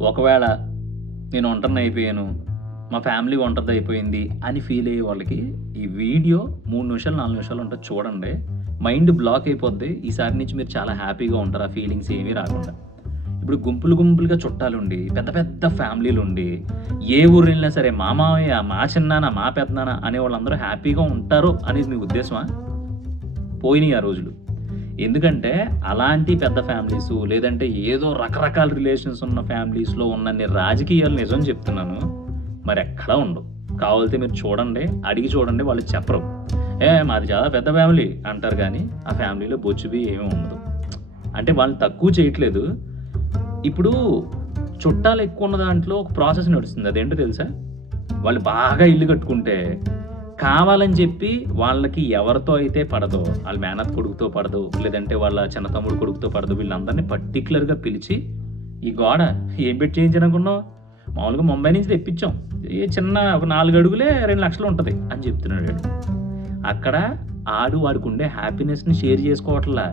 ఒకవేళ నేను ఒంటరిని అయిపోయాను మా ఫ్యామిలీ ఒంటరిది అయిపోయింది అని ఫీల్ అయ్యే వాళ్ళకి ఈ వీడియో మూడు నిమిషాలు నాలుగు నిమిషాలు ఉంటుంది చూడండి. మైండ్ బ్లాక్ అయిపోద్ది. ఈసారి నుంచి మీరు చాలా హ్యాపీగా ఉంటారు. ఆ ఫీలింగ్స్ ఏమీ రాకుండా. ఇప్పుడు గుంపులు గుంపులుగా చుట్టాలుండి పెద్ద పెద్ద ఫ్యామిలీలు ఉండి ఏ ఊరు వెళ్ళినా సరే మా మామయ్య మా చిన్నాన మా పెద్దనాన్న అనే వాళ్ళందరూ హ్యాపీగా ఉంటారు అనేది మీ ఉద్దేశమా? పోయినాయి ఆ రోజులు. ఎందుకంటే అలాంటి పెద్ద ఫ్యామిలీస్ లేదంటే ఏదో రకరకాల రిలేషన్స్ ఉన్న ఫ్యామిలీస్లో ఉన్నన్ని రాజకీయాలు నిజం చెప్తున్నాను. మరి ఎక్కడా ఉండవు. కావాలితే మీరు చూడండి అడిగి చూడండి వాళ్ళు చెప్పరు. ఏ మాది చాలా పెద్ద ఫ్యామిలీ అంటారు కానీ ఆ ఫ్యామిలీలో బొచ్చుబి ఏమీ ఉండదు. అంటే వాళ్ళని తక్కువ చేయట్లేదు. ఇప్పుడు చుట్టాలు ఎక్కువ ఉన్న దాంట్లో ఒక ప్రాసెస్ నడుస్తుంది. అదేంటో తెలుసా? వాళ్ళు బాగా ఇల్లు కట్టుకుంటే కావాలని చెప్పి వాళ్ళకి ఎవరితో అయితే పడదో వాళ్ళ మేనత్ కొడుకుతో పడదు లేదంటే వాళ్ళ చిన్న తమ్ముడు కొడుకుతో పడదు వీళ్ళందరినీ పర్టికులర్గా పిలిచి ఈ గోడ ఏం పెట్టి చేయించనుకున్నావు మామూలుగా ముంబై నుంచి తెప్పించాం. ఏ చిన్న ఒక నాలుగు అడుగులే రెండు లక్షలు ఉంటుంది అని చెప్తున్నాడు అక్కడ ఆడు వాడికి ఉండే హ్యాపీనెస్ని షేర్ చేసుకోవట్లా.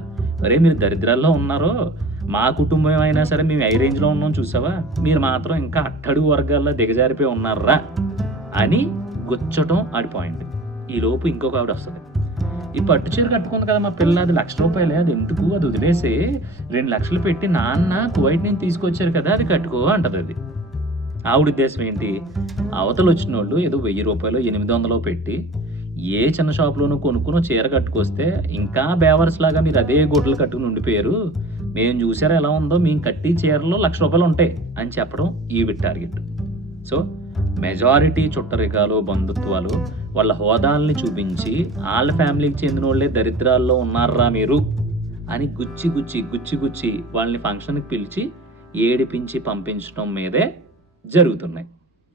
అరే మీరు దరిద్రాల్లో ఉన్నారో మా కుటుంబం అయినా సరే మేము ఐ రేంజ్లో ఉన్నాం చూసావా? మీరు మాత్రం ఇంకా అట్టడుగు వర్గాల్లో దిగజారిపోయి ఉన్నారా? అని గుచ్చటం ఆడి పాయింట్ ఈ లోపు ఇంకొక ఆవిడ వస్తుంది. ఈ పట్టు చీర కట్టుకుంది కదా మా పిల్ల అది లక్ష రూపాయలే అది ఎందుకు? అది వదిలేసి. రెండు లక్షలు పెట్టి నాన్న కువైట్ నుంచి తీసుకొచ్చారు కదా అది కట్టుకో అంటది అది. ఆవిడ ఉద్దేశం ఏంటి? అవతల వచ్చిన వాళ్ళు ఏదో వెయ్యి రూపాయలు ఎనిమిది వందలు పెట్టి ఏ చిన్న షాప్లోనూ కొనుక్కుని చీర కట్టుకొస్తే ఇంకా బేవర్స్ లాగా మీరు అదే గుడ్లు కట్టుకుని ఉండిపోయారు. మేము చూసారా ఎలా ఉందో మేము కట్టి చీరలో లక్ష రూపాయలు ఉంటాయి అని చెప్పడం ఈ టార్గెట్. సో మెజారిటీ చుట్టరికాలు బంధుత్వాలు వాళ్ళ హోదాల్ని చూపించి వాళ్ళ ఫ్యామిలీకి చెందిన వాళ్ళే దరిద్రాల్లో ఉన్నారా మీరు? అని గుచ్చి గుచ్చి గుచ్చి గుచ్చి వాళ్ళని ఫంక్షన్కి పిలిచి ఏడిపించి పంపించడం మీదే జరుగుతున్నాయి.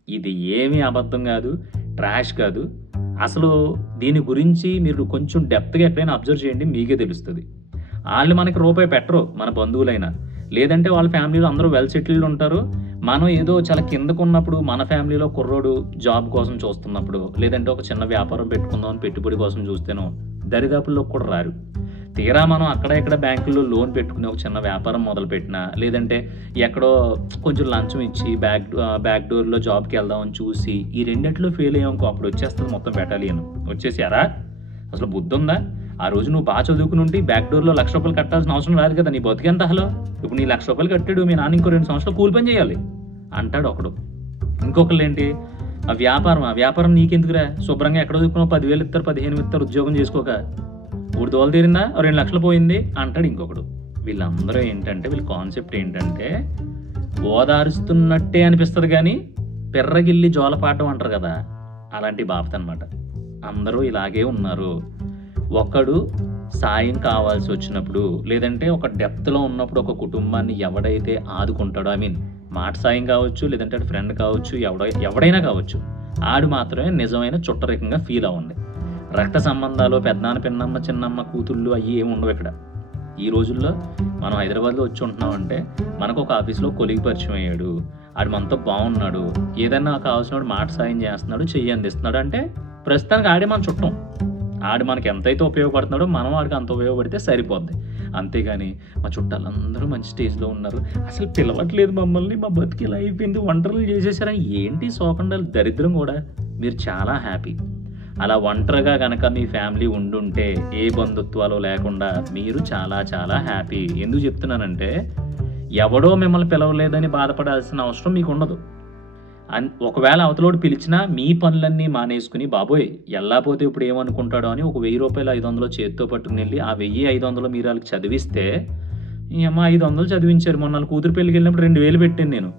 ఇది ఏమీ అబద్ధం కాదు ట్రాష్ కాదు. అసలు దీని గురించి మీరు కొంచెం డెప్త్గా ఎక్కడైనా అబ్జర్వ్ చేయండి మీకే తెలుస్తుంది. వాళ్ళు మనకి రూపాయి పెట్టరు మన బంధువులైనా. లేదంటే వాళ్ళ ఫ్యామిలీలో అందరూ వెల్ సెటిల్డ్ ఉంటారు. మనం ఏదో చాలా కిందకున్నప్పుడు మన ఫ్యామిలీలో కుర్రోడు జాబ్ కోసం చూస్తున్నప్పుడు లేదంటే ఒక చిన్న వ్యాపారం పెట్టుకుందాం అని పెట్టుబడి కోసం చూస్తేనో దరిదాపుల్లో కూడా రారు. తీరా మనం అక్కడ ఇక్కడ బ్యాంకుల్లో లోన్ పెట్టుకుని ఒక చిన్న వ్యాపారం మొదలు పెట్టినా లేదంటే ఎక్కడో కొంచెం లంచం ఇచ్చి బ్యాక్ బ్యాక్ డోర్లో జాబ్కి వెళ్దామని చూసి ఈ రెండిట్లో ఫెయిల్ అయ్యాం అప్పుడు వచ్చేస్తుంది మొత్తం బెటాలియన్ వచ్చేసారా? అసలు బుద్ధి ఉందా ఆ రోజు నువ్వు బాగా చదువుకుని బ్యాక్ డోర్లో లక్ష రూపాయలు కట్టాల్సిన అవసరం రాదు కదా నీ బతికెంత హలో? ఇప్పుడు నీ లక్ష రూపాయలు కట్టాడు మీ నాన్న ఇంకో రెండు సంవత్సరాలు కూలి పని చేయాలి. అంటాడు ఒకడు. ఇంకొకళ్ళు ఏంటి ఆ వ్యాపారం ఆ వ్యాపారం నీకెందుకురా? శుభ్రంగా ఎక్కడ చదువుకున్నావు? పదివేలు ఇస్తారు పదిహేను ఇస్తారు ఉద్యోగం చేసుకోక. ఊడి దోలు తీరిందా? రెండు లక్షలు పోయింది అంటాడు ఇంకొకడు. వీళ్ళందరూ ఏంటంటే వీళ్ళ కాన్సెప్ట్ ఏంటంటే ఓదారుస్తున్నట్టే అనిపిస్తుంది కానీ పెర్రగిల్లి జోలపాటం అంటారు కదా అలాంటి బాపత అనమాట అందరూ ఇలాగే ఉన్నారు. ఒకడు సాయం కావాల్సి వచ్చినప్పుడు లేదంటే ఒక డెప్త్లో ఉన్నప్పుడు ఒక కుటుంబాన్ని ఎవడైతే ఆదుకుంటాడో ఐ మీన్ మాట సాయం కావచ్చు లేదంటే ఆడి ఫ్రెండ్ కావచ్చు ఎవడ ఎవడైనా కావచ్చు ఆడు మాత్రమే నిజమైన చుట్టరికంగా ఫీల్ అవ్వండి. రక్త సంబంధాలు పెద్దనాన్న పిన్నమ్మ చిన్నమ్మ కూతుళ్ళు అవి ఏమి ఉండవు ఇక్కడ. ఈ రోజుల్లో మనం హైదరాబాద్లో వచ్చి ఉంటున్నామంటే మనకు ఒక ఆఫీస్లో కొలిగి పరిచయం అయ్యాడు ఆడు మనతో బాగున్నాడు ఏదైనా కావాల్సిన వాడు మాట సాయం చేస్తున్నాడు చెయ్యి అందిస్తున్నాడు. అంటే ప్రస్తుతానికి ఆడే మన చుట్టం. ఆడు మనకి ఎంతైతే ఉపయోగపడుతున్నాడో మనం వాడికి అంత ఉపయోగపడితే సరిపోద్ది. అంతేగాని మా చుట్టాలందరూ మంచి స్టేజ్లో ఉన్నారు. అసలు పిలవట్లేదు మమ్మల్ని మా బతికి ఇలా అయిపోయింది వంటలు చేసేసారా? ఏంటి సోకండాలు దరిద్రం కూడా. మీరు చాలా హ్యాపీ. అలా ఒంటరిగా కనుక మీ ఫ్యామిలీ ఉండుంటే ఏ బంధుత్వాలు లేకుండా మీరు చాలా చాలా హ్యాపీ. ఎందుకు చెప్తున్నానంటే ఎవడో మిమ్మల్ని పిలవలేదని బాధపడాల్సిన అవసరం మీకు ఉండదు. ఒకవేళ అవతలోడు పిలిచినా మీ పనులన్నీ మానేసుకుని బాబోయ్ ఎల్లాపోతే ఇప్పుడు ఏమనుకుంటాడో అని ఒక వెయ్యి రూపాయలు ఐదు వందలు చేతితో పట్టుకుని వెళ్ళి ఆ వెయ్యి ఐదు వందలు మీరు వాళ్ళకి చదివిస్తే ఈ అమ్మ ఐదు వందలు చదివించారు మొన్న వాళ్ళ కూతురు పెళ్ళికి వెళ్ళినప్పుడు రెండు వేలు పెట్టాను నేను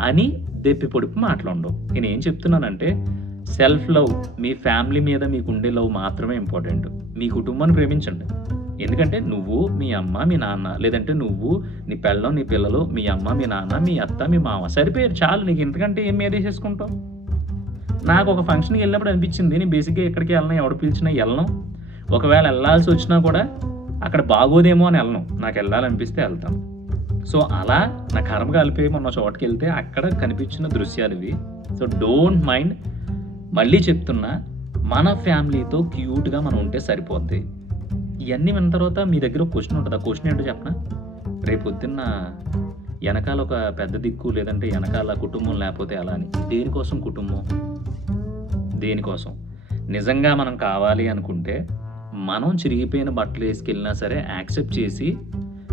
అని దెప్పి పొడుపు మాట్లాడడం. నేను ఏం చెప్తున్నానంటే సెల్ఫ్ లవ్ మీ ఫ్యామిలీ మీద మీకు ఉండే లవ్ మాత్రమే ఇంపార్టెంట్. మీ కుటుంబాన్ని ప్రేమించండి. ఎందుకంటే నువ్వు మీ అమ్మ మీ నాన్న లేదంటే నువ్వు నీ పెళ్ళం నీ పిల్లలు మీ అమ్మ మీ నాన్న మీ అత్త మీ మామ సరిపోయారు చాలు నీకు. ఎందుకంటే ఏం మీద వేసేసుకుంటావు? నాకు ఒక ఫంక్షన్కి వెళ్ళినప్పుడు అనిపించింది నేను బేసిక్గా ఎక్కడికి వెళ్ళను ఎవడు పిలిచినా వెళ్ళను. ఒకవేళ వెళ్ళాల్సి వచ్చినా కూడా అక్కడ బాగోదేమో అని వెళ్ళను. నాకు వెళ్ళాలనిపిస్తే వెళ్తాను. సో అలా నా కర్మ కలిపి మొన్న చోటుకి వెళ్తే అక్కడ కనిపించిన దృశ్యాలు ఇవి. సో డోంట్ మైండ్ మళ్ళీ చెప్తున్నా మన ఫ్యామిలీతో క్యూట్గా మనం ఉంటే సరిపోద్ది. ఇవన్నీ విన్న తర్వాత మీ దగ్గర ఒక క్వశ్చన్ ఉంటుంది. ఆ క్వశ్చన్ ఏంటో చెప్పనా? రేపు పొద్దున్న వెనకాల ఒక పెద్ద దిక్కు లేదంటే వెనకాల కుటుంబం లేకపోతే ఎలా అని. దేనికోసం కుటుంబం? దేనికోసం? నిజంగా మనం కావాలి అనుకుంటే మనం చిరిగిపోయిన బట్టలు వేసుకెళ్ళినా సరే యాక్సెప్ట్ చేసి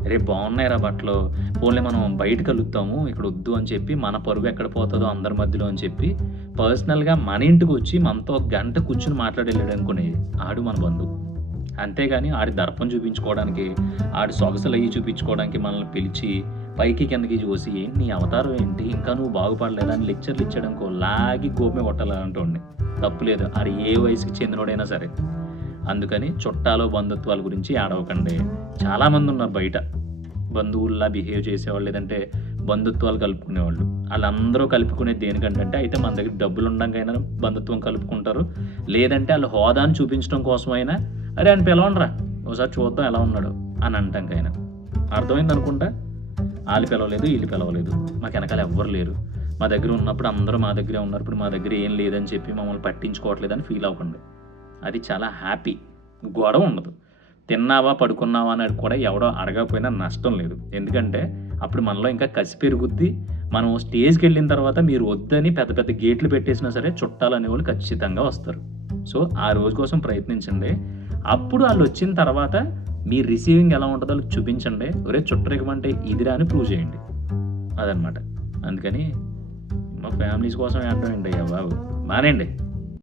రేపు బాగున్నాయి రా బట్టలు. పోన్లే మనం బయట కలుగుతాము ఇక్కడ వద్దు అని చెప్పి మన పరుగు ఎక్కడ పోతుందో అందరి మధ్యలో అని చెప్పి పర్సనల్గా మన ఇంటికి వచ్చి మనతో ఒక గంట కూర్చుని మాట్లాడలేడు అనుకునేది ఆడు మన బంధువు. అంతేగాని ఆడి దర్పం చూపించుకోవడానికి ఆడి సొగసులు అయ్యి చూపించుకోవడానికి మనల్ని పిలిచి పైకి కిందకి చూసి ఏంటి నీ అవతారం ఏంటి? ఇంకా నువ్వు బాగుపడలేదు? అని లెక్చర్లు ఇచ్చాడనుకో లాగి గోపమే కొట్టాలంటుండే తప్పులేదు ఆడు ఏ వయసుకి చెందినోడైనా సరే. అందుకని చుట్టాలు బంధుత్వాల గురించి ఆడవకండి చాలామంది ఉన్నారు బయట. బంధువుల్లా బిహేవ్ చేసేవాళ్ళు లేదంటే బంధుత్వాలు కలుపుకునేవాళ్ళు. వాళ్ళందరూ కలుపుకునే దేనికంటే అయితే మన దగ్గర డబ్బులు ఉండకైనా బంధుత్వం కలుపుకుంటారు. లేదంటే వాళ్ళు హోదాను చూపించడం కోసమైనా అరే ఆయన పిలవండిరా ఒకసారి చూద్దాం ఎలా ఉన్నాడు అని అంటాకైనా అర్థమైంది అనుకుంటా? వాళ్ళు పిలవలేదు వీళ్ళు పిలవలేదు. మాకు వెనకాల ఎవ్వరు లేరు. మా దగ్గర ఉన్నప్పుడు అందరూ మా దగ్గరే ఉన్నారు. ఇప్పుడు మా దగ్గర ఏం లేదని చెప్పి మమ్మల్ని పట్టించుకోవట్లేదని ఫీల్ అవ్వకండి. అది చాలా హ్యాపీ గొడవ ఉండదు. తిన్నావా పడుకున్నావా అనేది కూడా ఎవడో అడగకపోయినా నష్టం లేదు. ఎందుకంటే అప్పుడు మనలో ఇంకా కసి పెరుగుద్ది. మనం స్టేజ్కి వెళ్ళిన తర్వాత మీరు వద్దని పెద్ద పెద్ద గేట్లు పెట్టేసినా సరే చుట్టాలు అనేవాళ్ళు ఖచ్చితంగా వస్తారు. సో ఆ రోజు కోసం ప్రయత్నించండి. అప్పుడు వాళ్ళు వచ్చిన తర్వాత మీ రిసీవింగ్ ఎలా ఉంటుందో వాళ్ళకి చూపించండి. ఒరే చుట్టరికమంటే ఇదిరా అని ప్రూవ్ చేయండి. అదనమాట అందుకని మా ఫ్యామిలీస్ కోసం ఏంటో ఏంటి అయ్యా బాబు? మానేయండి.